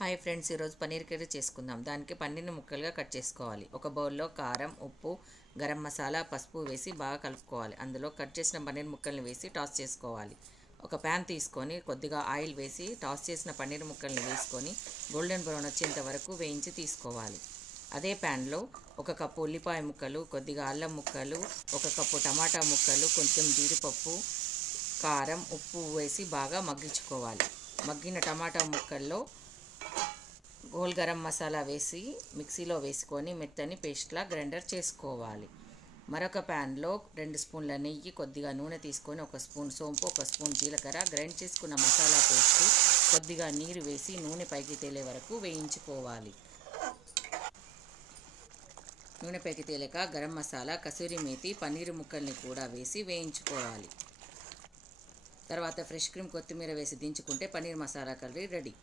Hi friends, ఈరోజు paneer curry చేసుకుందాం. దానికి పన్నీర్ని ముక్కలుగా కట్ చేసుకోవాలి. ఒక బౌల్లో కారం, ఉప్పు, గరం మసాలా, పసుపు వేసి బాగా కలుపుకోవాలి. అందులో కట్ చేసిన పన్నీర్ ముక్కల్ని వేసి టాస్ చేసుకోవాలి. ఒక ప్యాన్ తీసుకొని కొద్దిగా ఆయిల్ వేసి టాస్ చేసిన పన్నీర్ ముక్కల్ని వేసుకొని గోల్డెన్ బ్రౌన్ వచ్చేంత వరకు వేయించి తీసుకోవాలి. అదే ప్యాన్లో ఒక కప్పు ఉల్లిపాయ ముక్కలు, కొద్దిగా అల్లం ముక్కలు, ఒక కప్పు టమాటా ముక్కలు, కొంచెం జీడిపప్పు, కారం, ఉప్పు వేసి బాగా మగ్గించుకోవాలి. మగ్గిన టమాటా ముక్కల్లో హోల్ గరం మసాలా వేసి మిక్సీలో వేసుకొని మెత్తని పేస్ట్లా గ్రైండర్ చేసుకోవాలి. మరొక ప్యాన్లో 2 స్పూన్ల నెయ్యి, కొద్దిగా నూనె తీసుకొని 1 స్పూన్ సోంపు, 1 స్పూన్ జీలకర్ర, గ్రైండ్ చేసుకున్న మసాలా పేస్ట్, కొద్దిగా నీరు వేసి నూనె పైకి తేలే వరకు వేయించుకోవాలి. నూనె పైకి తేలాక గరం మసాలా, కసూరి మేతి, పన్నీరు ముక్కల్ని కూడా వేసి వేయించుకోవాలి. తర్వాత ఫ్రెష్ క్రీమ్, కొత్తిమీర వేసి దించుకుంటే పన్నీర్ మసాలా కర్రీ రెడీ.